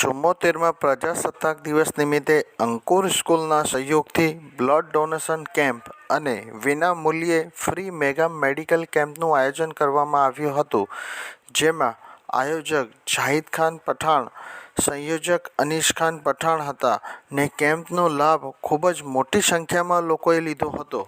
74માં પ્રજાસત્તાક દિવસ નિમિત્તે અંકુર સ્કૂલના સહયોગથી બ્લડ ડોનેશન કેમ્પ અને વિના મૂલ્યે ફ્રી મેગા મેડિકલ કેમ્પનું આયોજન કરવામાં આવ્યું હતું, જેમાં આયોજક જાહિદ ખાન પઠાણ, સંયોજક અનીશ ખાન પઠાણ હતા ને કેમ્પનો લાભ ખૂબ જ મોટી સંખ્યામાં લોકોએ લીધો હતો.